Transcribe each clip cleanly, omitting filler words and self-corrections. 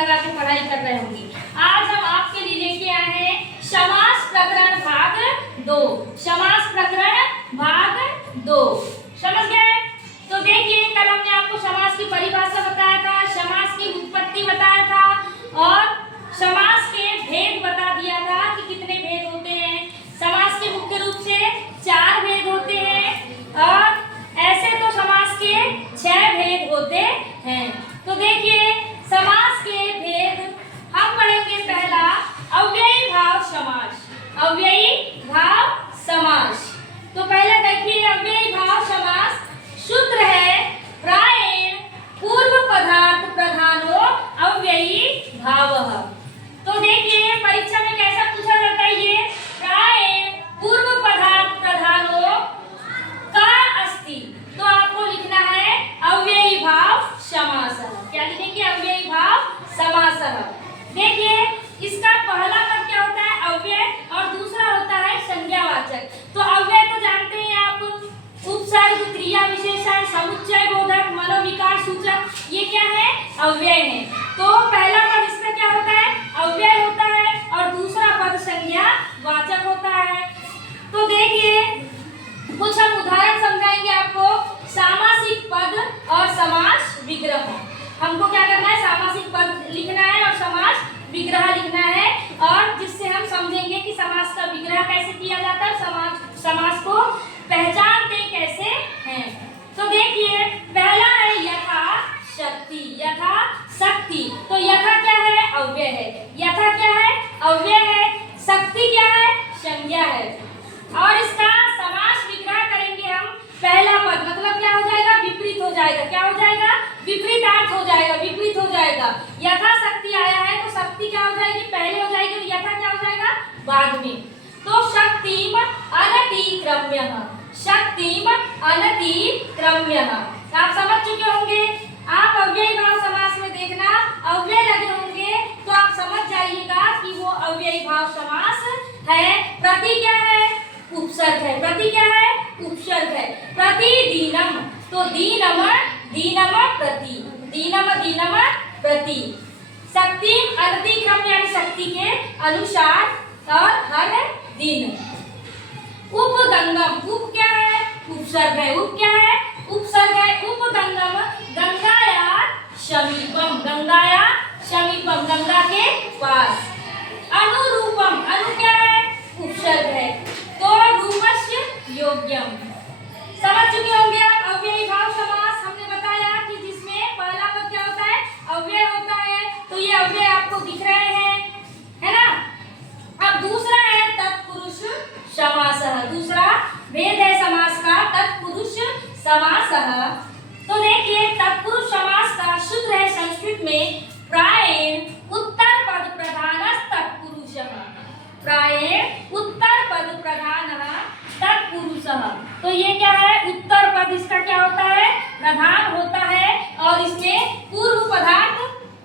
लगा के पढ़ाई कर रहे होंगे। आज हम आपके लिए लेके आए हैं समास प्रकरण भाग 2। समास प्रकरण भाग 2 समझ गए? तो देखिए, कल हमने आपको समास की परिभाषा बताया था, समास की उत्पत्ति बताया था और समास के भेद बता दिया था कि कितने भेद होते हैं। समास के मुख्य रूप से 4 भेद होते हैं और ऐसे तो समास के 6 भेद होते हैं। तो देखिए, समास के भेद हम पढ़ेंगे। पहला, अव्ययी भाव समास। अव्ययी भाव समास। तो पहले देखिए, अव्ययी भाव समास सूत्र है प्रायेण पूर्व पदार्थ प्रधानो अव्ययी भावः। तो देखिए, परीक्षा में कैसा पूछा जाता है ये, प्रायेण पूर्व पदार्थ प्रधानो का अस्ति। तो आपको लिखना है अव्ययी भाव समासः। क्या लिखेंगे? अव्ययी भाव समासः। देखिए, इसका पहला पद क्या होता है? अव्यय, और दूसरा होता है संज्ञावाचक। तो अव्यय तो जानते हैं आप, उपसर्ग, क्रिया विशेषण, समुच्चय बोधक, मनोविकार सूचक, ये क्या है? अव्यय है। तो पहला पद इसमें क्या होता है? अव्यय होता है और दूसरा पद संज्ञावाचक होता है। तो देखिए, कुछ हम उदाहरण समझाएंगे आपको। सामासिक पद और समास विग्रह। हमको क्या करना है? सामासिक पद लिखना है और समास विग्रह लिखना है, और जिससे हम समझेंगे कि समास का विग्रह कैसे किया जाता है, समास को पहचानते कैसे हैं। तो देखिए, पहला है यथा शक्ति। यथा शक्ति। तो यथा क्या है? अव्यय है। यथा क्या है? अव्यय है। शक्ति क्या है? संज्ञा है। और इसका समास विग्रह करेंगे हम। पहला पद मतलब क्या हो जाएगा? विपरीत हो जाएगा। क्या हो जाएगा? विपरीतार्थ हो जाएगा, विपरीत हो जाएगा। यथा शक्ति आया है तो शक्ति क्या हो जाएगी? पहले हो जाएगी और यथा क्या हो जाएगा? बाद में। तो शक्तिम अनतिक्रम्यः। शक्तिम अनतिक्रम्यः। आप समझ चुके होंगे। आप अव्ययी भाव समास में देखना, अव्यय लगे होंगे तो आप समझ जाइएगा कि वो अव्ययी भाव समास है। प्रति क्या है? उपसर्ग है। प्रति क्या है? उपसर्ग है। प्रतिदिनम। तो दीनम दीनम प्रति। दीनम दीनम प्रति। शक्ति अनतिक्रम यानी शक्ति के अनुसार और हर दिन। उपगंगम। उप क्या है? उपसर्ग है। उप क्या है? उपसर्ग है। उपगंगम गंगाया समीपम। गंगाया समीपम, गंगा के पास। अनुरूपम। अनु क्या है? उपसर्ग है। तो रूपस्य योग्यम। समझ चुके होंगे आप अव्ययी भाव समास। हमने बताया कि जिसमें पहला पद क्या होता है? अव्यय होता है। तो ये अव्यय आपको दिख रहे हैं, है ना? अब दूसरा है तत्पुरुष समासः। दूसरा भेद है समास का तत्पुरुष समासः। तो देखिए, तत्पुरुष समास का सूत्र है संस्कृत में प्रायेण उत्तर पद प्रधानस् तत्पुरुषः। प्रायेण उत्तर पद प्रधानः तत्पुरुषः। तो ये क्या है? उत्तर पद इसका क्या होता है? प्रधान होता है, और इसमें पूर्व पदार्थ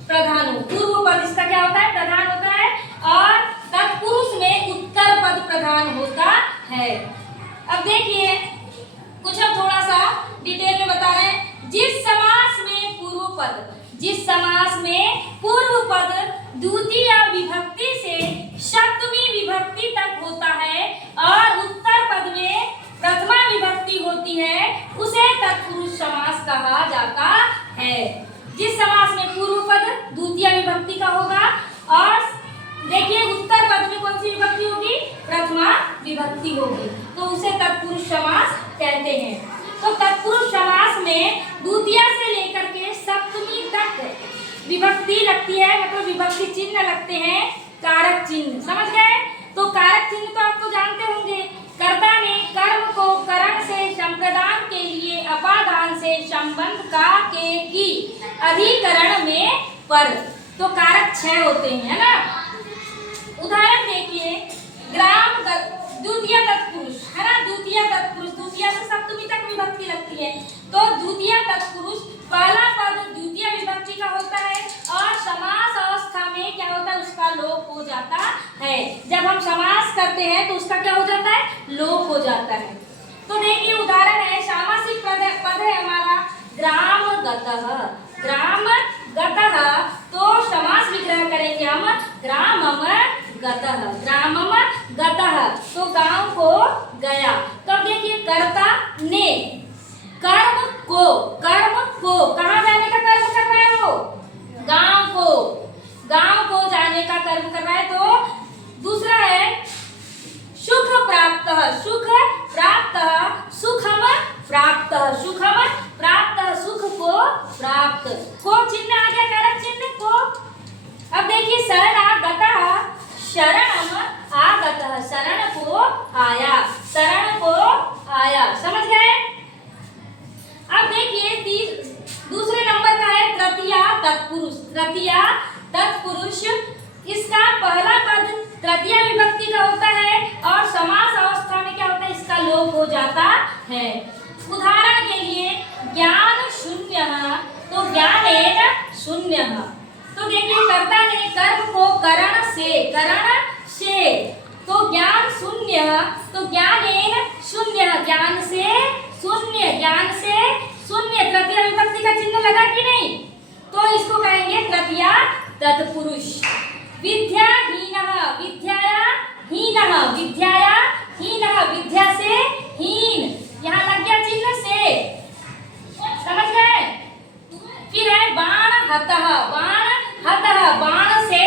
प्रधान हो। पूर्व पद इसका क्या होता है? प्रधान होता है, और तत्पुरुष में उत्तर पद प्रधान होता है। अब देखिए, कुछ हम थोड़ा सा डिटेल में बता रहे हैं। जिस समास में पूर्व पद, जिस समास में पूर्व पद द्वितीय विभक्ति से सप्तमी विभक्ति तक होता है और उत्तर पद में प्रथमा विभक्ति होती है, उसे तत्पुरुष समास कहा जाता है। जिस समास में पूर्व पद द्वितीय विभक्ति का होगा और देखिए उत्तर पद में कौन सी विभक्ति होगी? प्रथमा विभक्ति होगी, तो उसे तत्पुरुष समास कहते हैं। तो तत्पुरुष समास में द्वितीय से लेकर के सप्तमी तक विभक्ति लगती है, मतलब विभक्ति चिन्ह लगते हैं, कारक चिन्ह। समझ गए? तो कारक चिन्ह तो आप तो जानते होंगे। कर्ता ने कर्म को करण से संप्रदान के लिए अपादान से संबंध का के की अधिकरण में पर। तो कारक 6 होते हैं, है ना? उदाहरण देखिए, ग्राम द्वितीय तत्पुरुष, है ना? द्वितीय तत्पुरुष, द्वितीय से सप्तमी तक विभक्ति लगती है। तो द्वितीय तत्पुरुष पहला पद द्वितीय विभक्ति का होता है और समास अवस्था में क्या होता है? उसका लोप हो जाता है। जब हम समास करते हैं तो उसका क्या हो जाता है? लोप हो जाता है। तो देखिए, उदाहरण है, सामासिक पद है हमारा ग्राम गतः। ग्राम गतः। तो समास गतः, ग्रामम गतः, तो गांव को गया। तो देखिए कर्ता ने कर्म को कहाँ जाने का कर्म कर रहा है वो? गांव को जाने का कर्म कर रहा है। तो दूसरा है सुख प्राप्त, सुखम प्राप्त, सुख को प्राप्त। को चिन्ह आ गया, कारक चिन्ह को। अब देखिए शरण आगतः, शरणम आगतः, शरण को आया, समझ गए? अब देखिए दूसरे नंबर का है तृतीया तत्पुरुष। इसका पहला पद तृतीया विभक्ति का होता है और समास अवस्था में क्या होता है? इसका लोप हो जाता है। उदाहरण के लिए ज्ञान शून्य, तो ज्ञानेन शून्य। तो देखिए कर्ता ने कर्म को करण से, तो ज्ञान शून्य, तो ज्ञानेन शून्य, ज्ञान से शून्य, तृतीया विभक्ति का चिन्ह लगा कि नहीं? तो इसको कहेंगे तृतीया तत्पुरुष। विद्याहीनः, विद्या से हीन, यहाँ लग गया चिन्ह से, समझ गए? फिर है बाणहतः, बाण से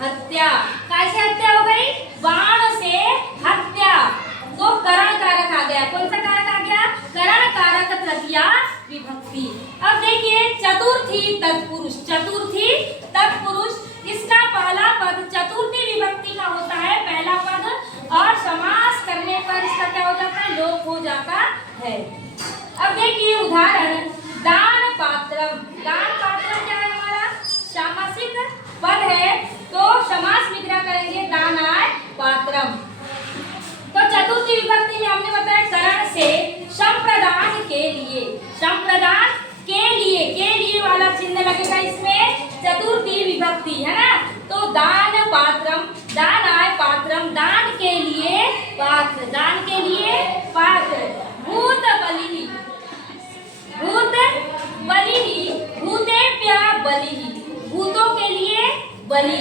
हत्या। कैसे हत्या हो गई? बाण से हत्या। तो करण कारक आ गया। कौन सा कारक आ गया? करण कारक तृतीया विभक्ति। अब देखिए चतुर्थी तत्पुरुष, इसका पहला पद चतुर्थी विभक्ति का होता है, पहला पद, और समास करने पर इसका क्या हो जाता है? लोप हो जाता है। अब देखिए उदाहरण दान पात्रम क्या है? हमारा सामासिक पद है, तो समास विग्रह करेंगे दानाय पात्रम। तो चतुर्थी विभक्ति में हमने बताया करण से संप्रदान के लिए वाला चिन्ह लगेगा इसमें, चतुर्थी विभक्ति है ना। तो दान पात्रम, दानाय पात्रम, दान के लिए पात्र। भूत बलिहि, भूतेभ्यः बलिहि, भूतों के लिए बलि।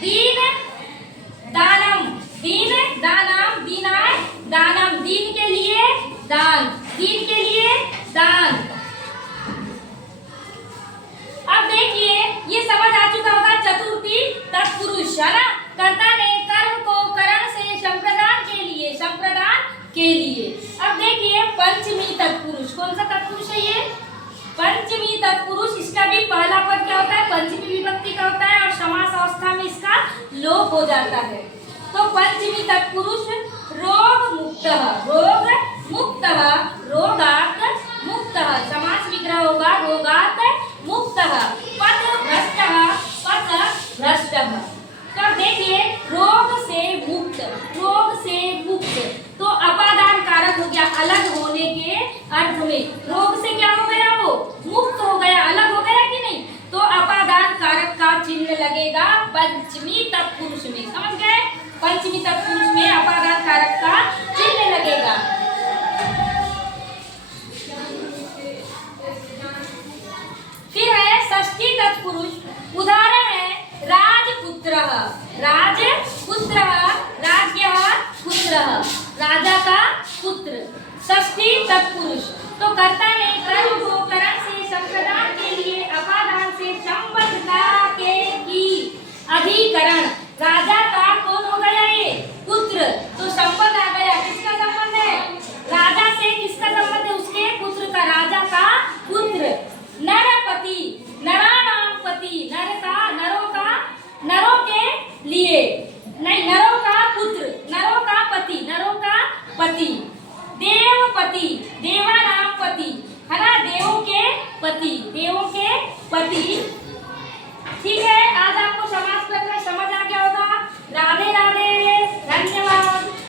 दीन दानम, दीनाय दानम, दीन के लिए दान। अब देखिए ये समझ आ चुका होगा चतुर्थी तत्पुरुष, है ना। कर्ता ने कर्म को करण से संप्रदान के लिए। अब देखिए पंचमी तत्पुरुष, कौन सा तत्पुरुष है ये? पंचमी तत्पुरुष। इसका भी पहला पद क्या होता है? पंचमी विभक्ति का होता है और समास अवस्था में इसका लोप हो जाता है। तो पंचमी तत्पुरुष रोग मुक्तः, समास विग्रह होगा रोगात मुक्तः। पथभ्रष्टः, तो देखिए रोग से मुक्त, तो अपादान कारक हो गया, अलग होने के अर्थ में। रोग से क्या हो गया? वो मुक्त हो गया, अलग हो गया कि नहीं? तो अपादान कारक का चिन्ह लगेगा पंचमी तत्पुरुष में, समझ गए? पंचमी तत्पुरुष में अपादान कारक का चिन्ह लगेगा। फिर है षष्ठी तत्पुरुष। उदाहरण है राजपुत्रः, राज्ञः पुत्रः, राजा का पुत्र। षष्ठी तत्पुरुष। तो कर्ता ने कर्म को करण से संप्रदान के लिए अपादान से संबद्धता के की अधिकरण। राजा का कौन हो गया? ये पुत्र। तो संबंध आ गया। किसका संबंध है? राजा से किसका संबंध है? उसके पुत्र का, राजा का पुत्र। नरपति, नराणाम पति, नरों के लिए, नहीं, नरों का पुत्र, नरों का पति। देवपति, देवानाम पति, है ना, देवों के पति।